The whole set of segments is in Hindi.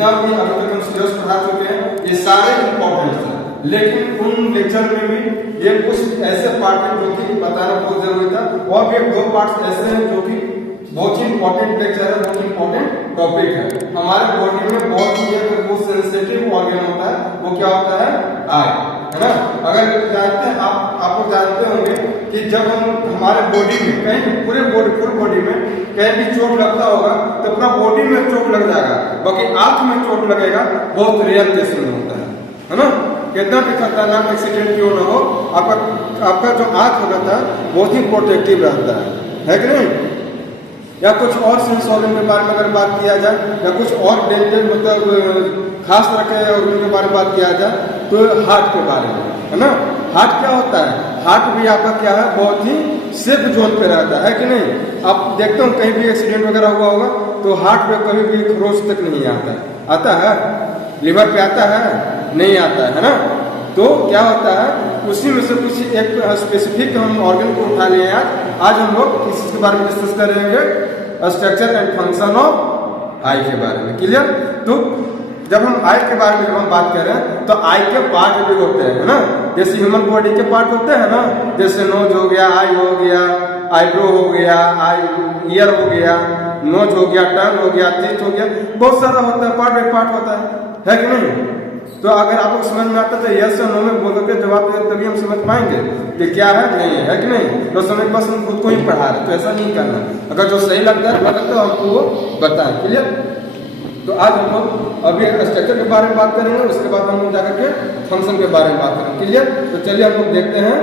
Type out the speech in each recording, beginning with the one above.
जितना भी अभी तक हम सिलेबस पढ़ा चुके हैं ये सारे इंपॉर्टेंट हैं, लेकिन उन लेक्चर में भी ये कुछ ऐसे पार्ट हैं जो कि बताना बहुत जरूरी था, और भी 2 पार्ट्स ऐसे हैं जो कि बहुत ही इंपॉर्टेंट लेक्चर है, बहुत इंपॉर्टेंट टॉपिक है। हमारे बॉडी में बहुत ही एक वो सेंसिटिव ऑर्गन होता है, वो क्या होता है, आई, है ना। अगर जानते हैं आप लोग जानते होंगे कि जब हम हमारे बॉडी में कहीं पूरे बॉडी फुल बॉडी में कहीं भी चोट लगता होगा तो पूरा बॉडी में चोट लग जाएगा, बाकी आंख में चोट लगेगा बहुत रेयर केस में होता है ना। कितना भी खतरनाक एक्सीडेंट क्यों ना हो, आपका जो आंख होता है बहुत ही प्रोटेक्टिव रहता है कि नहीं। या कुछ और सेंस ऑर्गन के बारे में अगर बात किया जाए, या कुछ और डेंजर मतलब खास तरह के ऑर्गन के बारे में बात किया जाए तो हार्ट के बारे में, है ना। हार्ट क्या होता है, हार्ट भी आपका क्या है, बहुत ही सेफ जोन पे रहता है कि नहीं। आप देखते हो कहीं भी एक्सीडेंट वगैरह हुआ होगा तो हार्ट पे कभी भी खरोच तक नहीं आता है, लिवर पे आता है, नहीं आता है ना। तो क्या होता है, उसी में से कुछ एक स्पेसिफिक हम ऑर्गन को उठा लिए आज हम लोग किस के बारे में डिस्कस करेंगे, स्ट्रक्चर एंड फंक्शन ऑफ आई के बारे में। क्लियर। तो जब हम आई के बारे में जब हम बात करें तो आई के पार्ट भी होते हैं, है ना। जैसे ह्यूमन बॉडी के पार्ट होते हैं ना, जैसे नोज हो गया, आई हो गया, आईब्रो हो गया, आई ईयर हो गया, नोज हो गया, टंग हो गया, टीथ हो गया, बहुत सारा होता है, पार्ट बाई पार्ट होता है कि नहीं। तो अगर आप लोग समझ में आता है तो यस और नो में बोलोगे जवाब तभी हम समझ पाएंगे कि क्या है नहीं है कि नहीं। तो समझ बस हम खुद को ही पढ़ा रहे, तो ऐसा नहीं करना। अगर जो सही लगता है तो हमको वो बताएं। क्लियर। तो आज हम लोग अभी स्ट्रक्चर के बारे में बात करेंगे, उसके बाद हम लोग जाकर के फंक्शन के बारे में बात करेंगे। क्लियर। तो चलिए हम लोग देखते हैं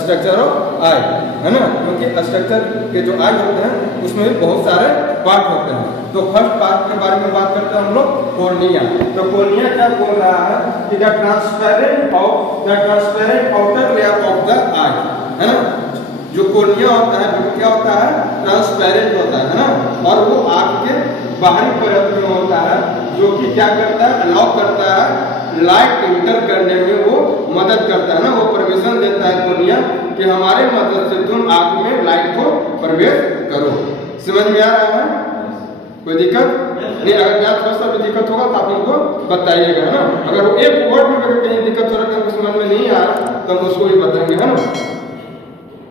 स्ट्रक्चर ऑफ आई, है ना। क्योंकि स्ट्रक्चर के जो आई होते हैं उसमें भी बहुत सारे पार्ट होते हैं। तो फर्स्ट पार्ट के बारे में बात करते हैं हम लोग, कॉर्निया। तो कॉर्निया क्या बोल रहा है कि the transparent outer layer of the eye, है ना। जो कॉर्निया होता है वो क्या होता है, ट्रांसपेरेंट होता है ना, और वो आंख के बाहरी परत में होता है, जो कि क्या करता है, अलाउ करता है लाइट इंटर करने में वो मदद करता है ना, वो परमिशन देता है कॉर्निया कि हमारे मदद से तुम आंख में लाइट को प्रवेश करो। समझ में आ रहा है, कोई दिक्कत नहीं। अगर यहाँ थोड़ा सा भी दिक्कत होगा तो आप उनको बताइएगा, है ना। अगर वो एक वर्ड में अगर कहीं दिक्कत हो रहा है, समझ में नहीं आ रहा तो हम उसको भी बताएंगे, है ना।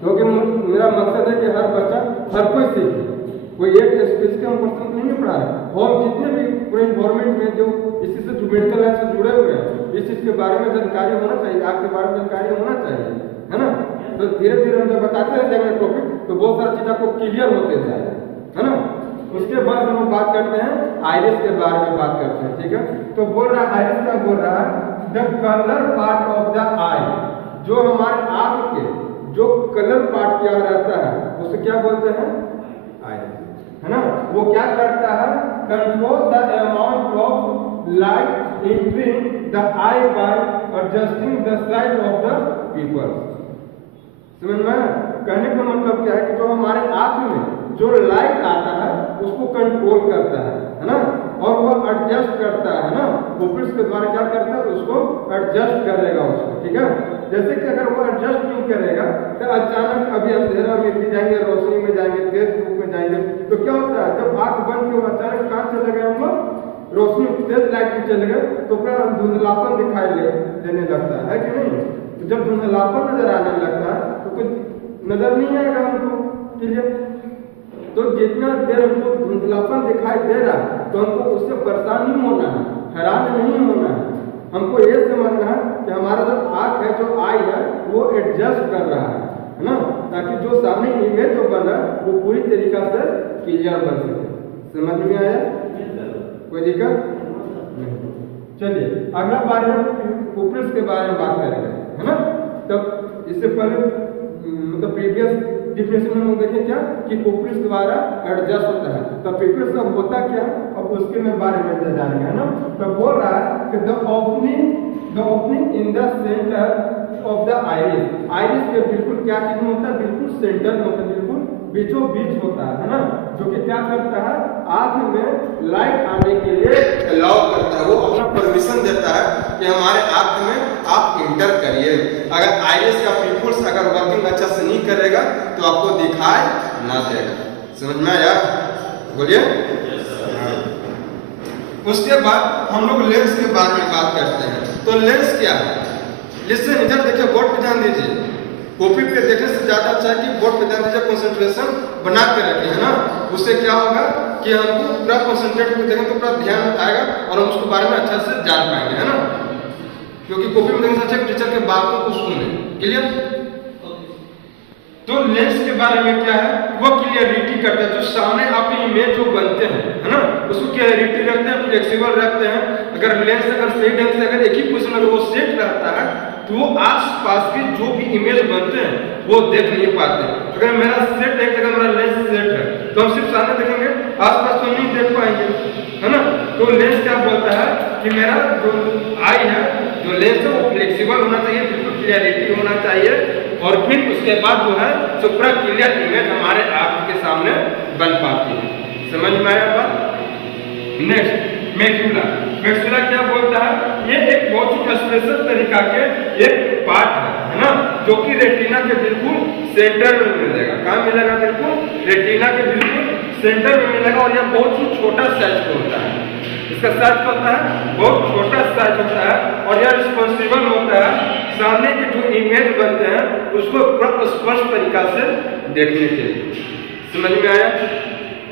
क्योंकि मेरा मकसद है कि हर बच्चा हर कोई सीखे, कोई एक स्पेसिफिक हम पर्सन नहीं पढ़ा रहे। और जितने भी पूरे इन्वायरमेंट में जो इसी से मेडिकल लाइन से जुड़े हुए हैं, इस चीज के बारे में जानकारी होना चाहिए, आपके बारे में जानकारी होना चाहिए, है ना। तो धीरे धीरे हम जब बताते रहेंगे टॉपिक तो बहुत सारी चीज आपको क्लियर होते जाए, है ना। उसके बाद हम बात करते हैं आइरिस के बारे में बात करते हैं, ठीक है। तो बोल रहा है आइरिस क्या बोल रहा है, the colour part of the eye, जो हमारे आंख के जो कलर पार्ट क्या रहता है उसे क्या बोलते हैं, आइरिस, है ना। वो क्या करता है, control the amount of light entering the I bye adjusting the size of the people. समझ में कहने का मतलब क्या है कि जो हमारे आंख में जो लाइट आता है उसको कंट्रोल करता है ना, और वो एडजस्ट करता है ना, पुपिल्स के द्वारा क्या करता है, उसको एडजस्ट करेगा उसको, ठीक है। जैसे कि अगर वो एडजस्ट क्यों करेगा, तो अचानक अभी अंधेरा में भी जाएंगे, रोशनी में जाएंगे, तेज धूप में जाएंगे, तो क्या होता है जब आंख बंद के अचानक कहाँ चले गए हम लोग, रोशनी तेज लाइट में चले गए तो क्या धुंधलापन दिखाई देने लगता है कि नहीं। तो जब धुंधलापन नजर आने लगता है तो कुछ नजर नहीं आएगा हमको, ठीक है। तो जितना देर हमको धुंधलापन दिखाई दे रहा है तो हमको उससे परेशान नहीं होना है, हैरान नहीं होना है। हमको ये समझना है कि हमारा जो आंख है, जो आई है, वो एडजस्ट कर रहा है ना, ताकि जो सामने इमेज जो बन रहा है वो पूरी तरीका से क्लियर बन सके। समझ में आया, कोई दिक्कत नहीं। चलिए अगला बारे में पुपिल्स के बारे में बात करेंगे, है ना। तब इससे पहले मतलब प्रीवियस डिफिनेशन में हम देखें क्या कि पुपिल्स द्वारा एडजस्ट होता है, तो पुपिल्स का होता क्या अब उसके में बारे में जानेंगे, है ना। तो बोल रहा है कि the opening in the centre of the iris, iris के बिल्कुल क्या चीज में होता है, बिल्कुल सेंटर में होता है, बिल्कुल बीचों बीच होता है ना, जो कि क्या करता है, आंख में लाइट आने के लिए अलाउ करता है, वो अपना परमिशन देता है कि हमारे आंख में आप इंटर करिए। अगर आइरिस का पिपुल्स अगर वर्किंग अच्छा से नहीं करेगा तो आपको दिखाई ना देगा। समझ में आया, बोलिए। उसके बाद हम लोग लेंस के बारे में बात करते हैं। तो लेंस क्या है? इससे इधर देखिए, बोर्ड पे ध्यान दीजिए, कॉपी पे देखने से ज्यादा अच्छा है कि बोर्ड पे ध्यान दीजिए, कंसंट्रेशन बना के रखें, है ना। उससे क्या होगा कि हमको पूरा कंसंट्रेट में देखें तो पूरा ध्यान आएगा और हम उसके बारे में अच्छा से जान पाएंगे, है ना। क्योंकि कॉपी में देखने से अच्छा टीचर के बातों को सुने। क्लियर? तो लेंस के बारे में क्या है, वो क्लियरिटी करता है, जो सामने आपके इमेज जो बनते हैं, है ना, उसको क्लियरिटी रखते हैं, फ्लेक्सिबल रखते हैं। अगर लेंस अगर सही ढंग से अगर एक ही पोजीशन अगर वो सेट रहता है तो वो आस-पास के जो भी इमेज बनते हैं वो देख नहीं पाते। अगर मेरा सेट है, अगर मेरा लेंस सेट है तो हम सिर्फ सामने देखेंगे, आस-पास तो नहीं देख पाएंगे, है ना। तो लेंस क्या बोलता है कि मेरा जो आई है, जो लेंस है वो फ्लेक्सिबल होना चाहिए, बिल्कुल क्लियरिटी होना चाहिए, और फिर उसके बाद जो है तो पूरा क्लियर इमेज हमारे आंख के सामने बन पाती है। समझ में आया बात? Next, macula. मैक्यूला क्या बोलता है? ये एक बहुत ही स्पेशल तरीका के एक पार्ट है ना, जो कि रेटिना के बिल्कुल सेंटर में मिलेगा। कहाँ मिलेगा? बिल्कुल रेटिना के बिल्कुल सेंटर में मिलेगा, और यह बहुत ही छोटा साइज का होता है। इसका साइज होता है बहुत छोटा साइज होता है, और यह रिस्पॉन्सिबल होता है सामने के जो इमेज बनते हैं उसको स्पष्ट तरीका से देखने के लिए। समझ में आया?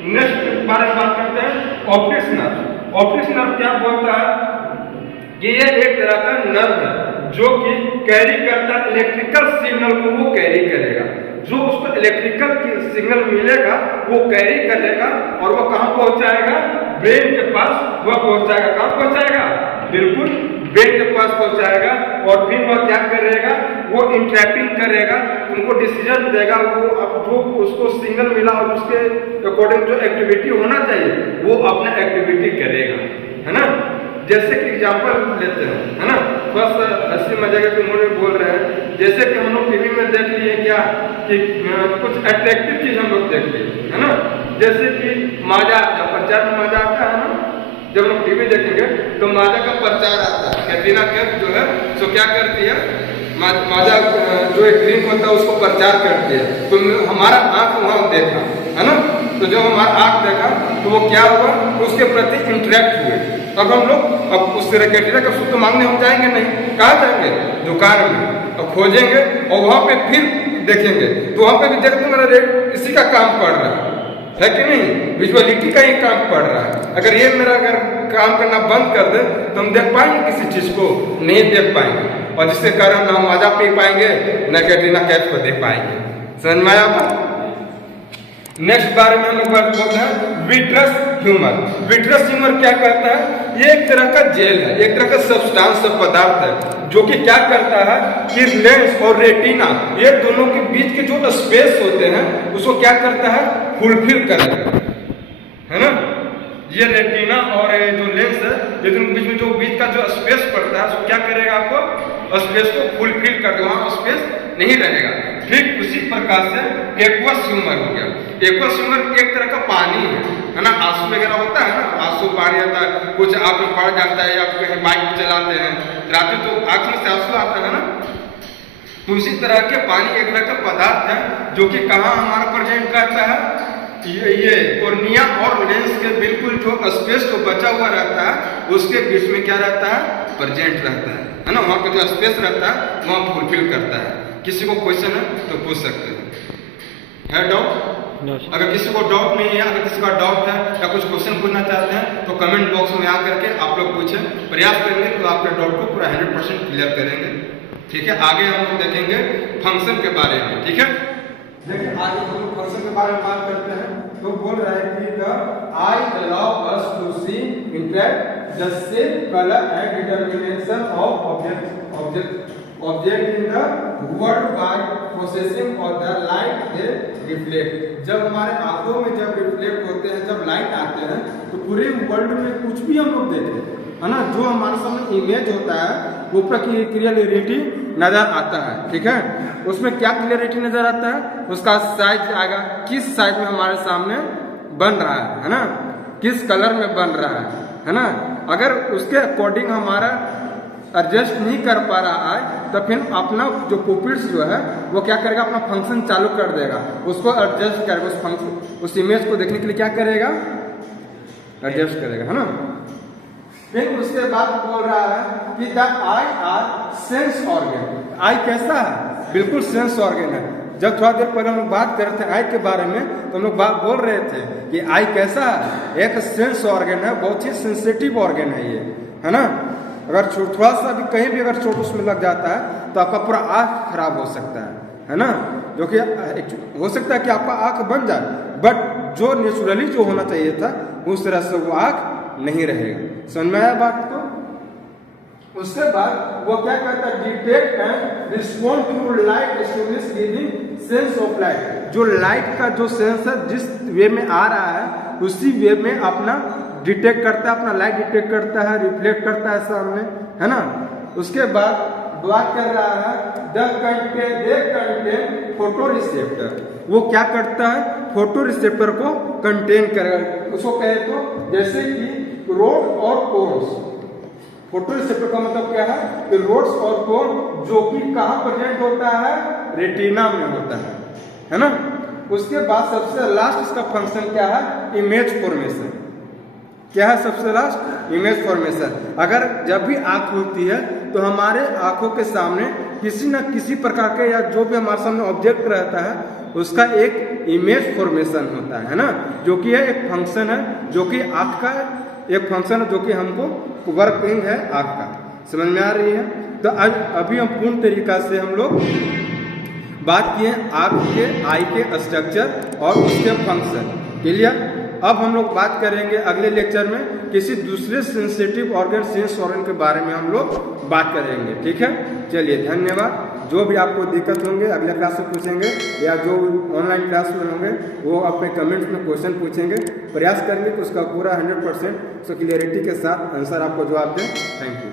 नेक्स्ट बारे में बात करते हैं ऑप्टिक्स नर्व। ऑप्टिक्स नर्व क्या बोलता है कि ये एक तरह का नर्व है जो कि कैरी करता है इलेक्ट्रिकल सिग्नल को, वो कैरी करेगा। जो उसको इलेक्ट्रिकल सिग्नल मिलेगा वो कैरी करेगा, और वो कहाँ पहुंचाएगा? ब्रेन के पास वह पहुंचाएगा। कहाँ पहुंचाएगा? बिल्कुल ब्रेन के पास पहुंचाएगा, और फिर वह क्या करेगा? वो इंटरैक्टिंग करेगा, उनको डिसीजन देगा। वो अब जो उसको सिग्नल मिला और उसके अकॉर्डिंग जो एक्टिविटी होना चाहिए वो अपना एक्टिविटी करेगा, है ना। जैसे कि एग्जाम्पल लेते हैं, है ना, थोड़ा सा हंसी मजाक के मूड में बोल रहे हैं। जैसे कि हम लोग टीवी में देख लिए क्या कि कुछ अट्रैक्टिव चीज हम लोग देख लिए, है ना। जैसे कि माजा, प्रचार में माजा आता है ना, जब हम टीवी देखेंगे तो माजा का प्रचार आता है। कैटरीना कैफ जो है सो क्या करती है, माजा जो एक ड्रिंक होता है उसको प्रचार करती है। तो हमारा आंख वहां देखा, है ना, तो जब हमारा आंख देखा तो वो क्या हुआ, उसके प्रति इंटरेक्ट हुए। तब हम लोग अब उस कैटरीना कैफ सूत्र मांगने हम जाएंगे नहीं, कहाँ जाएंगे? दुकान में, तो खोजेंगे और वहां पे फिर देखेंगे, तो वहां पे भी देखते मेरा रेट इसी का काम पड़ रहा है कि नहीं, विजुअलिटी का ही काम पड़ रहा है। अगर ये मेरा अगर काम करना बंद कर दे तो हम देख पाएंगे किसी चीज को? नहीं देख पाएंगे, और जिसके कारण ना हम मजा पी पाएंगे न कैटरीना कैफ को देख पाएंगे। समझ में आया बात? नेक्स्ट बारे में हम लोग बात करते हैं विट्रस ह्यूमर। विट्रस ह्यूमर क्या करता है? ये एक तरह का जेल है, एक तरह का सब्सटेंस पदार्थ है, जो कि क्या करता है कि लेंस और रेटिना ये दोनों के बीच के जो स्पेस होते हैं उसको क्या करता है? फुलफिल करेगा, है ना। ये रेटिना और ये जो लेंस है, ये दोनों के बीच में जो बीच का जो स्पेस पड़ता है उसको क्या करेगा? आपको स्पेस को फुलफिल कर देगा, वहां स्पेस नहीं रहेगा। ठीक उसी प्रकार से एक्वस ह्यूमर हो गया। एक्वस ह्यूमर एक तरह का पानी है ना, आंसू वगैरह होता है ना, आंसू पानी आता है, कुछ आंख में पड़ जाता है या कहीं बाइक चलाते हैं रात में तो आंख में से आंसू आता है ना, तो उसी तरह के पानी एक तरह का पदार्थ है जो कि कहाँ हमारा प्रेजेंट करता है? ये कॉर्निया और लेंस के बिल्कुल जो स्पेस जो बचा हुआ रहता है उसके बीच में क्या रहता है? प्रेजेंट रहता है ना, वहाँ पे जो स्पेस रहता है वहाँ फुलफिल करता है। किसी को क्वेश्चन है तो पूछ सकते हैं, है डाउट? अगर किसी को डाउट नहीं है, अगर किसी का डाउट है या कुछ क्वेश्चन पूछना चाहते हैं तो कमेंट बॉक्स में आकर के आप लोग पूछें, प्रयास करेंगे तो आपके डाउट को पूरा 100% क्लियर करेंगे। ठीक है, आगे हम लोग देखेंगे फंक्शन के बारे में। ठीक है, देखिए आगे हम लोग फंक्शन के बारे में बात करते हैं। तो बोल रहा है कि the eye allow us to see, interact, the shape, colour and determination of object in the world by processing of the light they reflect. जब हमारे आंखों में जब रिफ्लेक्ट होते हैं, जब लाइट आते हैं तो पूरे वर्ल्ड में कुछ भी हम लोग देखें, है ना, जो हमारे सामने इमेज होता है वो पूरा क्लियरिटी नजर आता है। ठीक है, उसमें क्या क्लियरिटी नजर आता है? उसका साइज आएगा, किस साइज में हमारे सामने बन रहा है ना, किस कलर में बन रहा है ना। अगर उसके अकॉर्डिंग हमारा एडजस्ट नहीं कर पा रहा है तो फिर अपना जो पुपिल्स जो है वो क्या करेगा? अपना फंक्शन चालू कर देगा, उसको एडजस्ट करेगा, उस फंक्शन उस इमेज को देखने के लिए क्या करेगा? एडजस्ट करेगा, है ना। फिर उसके बाद बोल रहा है कि the eye are sense organ. Eye कैसा है? बिल्कुल सेंस ऑर्गन है। जब थोड़ा देर पहले हम लोग बात कर रहे थे आई के बारे में, तो हम लोग बात बोल रहे थे कि आई कैसा है? एक सेंस ऑर्गन है, बहुत ही सेंसिटिव ऑर्गन है ये, है ना। अगर थोड़ा सा भी कहीं भी अगर चोट उसमें लग जाता है तो आपका पूरा आँख खराब हो सकता है ना। जो कि हो सकता है कि आपका आँख बन जाए, बट जो नेचुरली जो होना चाहिए था उस तरह से वो आँख नहीं रहेगा। समझ में आया बात को? उसके बाद वो क्या कहता है? Detect and respond to light stimulus giving sense of light. जो लाइट का जो सेंस है जिस वे में आ रहा है उसी वे में अपना डिटेक्ट करता है, अपना लाइट डिटेक्ट करता है, रिफ्लेक्ट करता है सामने, है ना। उसके बाद बात कर रहा है द कंटेन फोटो रिसेप्टर। वो क्या करता है? फोटो रिसेप्टर को कंटेन करेगा। उसको कहे तो जैसे कि रोड और कोन्स। फोटो रिसेप्टर का मतलब क्या है? कि रोड्स और कोन जो कि कहाँ प्रेजेंट होता है? रेटिना में होता है ना। उसके बाद सबसे लास्ट इसका फंक्शन क्या है? Image formation. क्या है सबसे लास्ट? Image formation. अगर जब भी आंख खुलती है तो हमारे आंखों के सामने किसी न किसी प्रकार के या जो भी हमारे सामने ऑब्जेक्ट रहता है उसका एक इमेज फॉर्मेशन होता है ना, जो कि है एक फंक्शन है, जो कि आंख का एक फंक्शन है, जो कि हमको वर्किंग है आंख का। समझ में आ रही है? तो अभी हम पूर्ण तरीका से हम लोग बात किए आंख के आई के स्ट्रक्चर और उसके फंक्शन। क्लियर? अब हम लोग बात करेंगे अगले लेक्चर में किसी दूसरे सेंसिटिव ऑर्गन, सेंस ऑर्गन के बारे में हम लोग बात करेंगे। ठीक है, चलिए धन्यवाद। जो भी आपको दिक्कत होंगे अगले क्लास में पूछेंगे, या जो ऑनलाइन क्लास में होंगे वो अपने कमेंट्स में क्वेश्चन पूछेंगे। प्रयास करेंगे कि उसका पूरा 100% क्लियरिटी के साथ आंसर आपको जवाब दें। Thank you.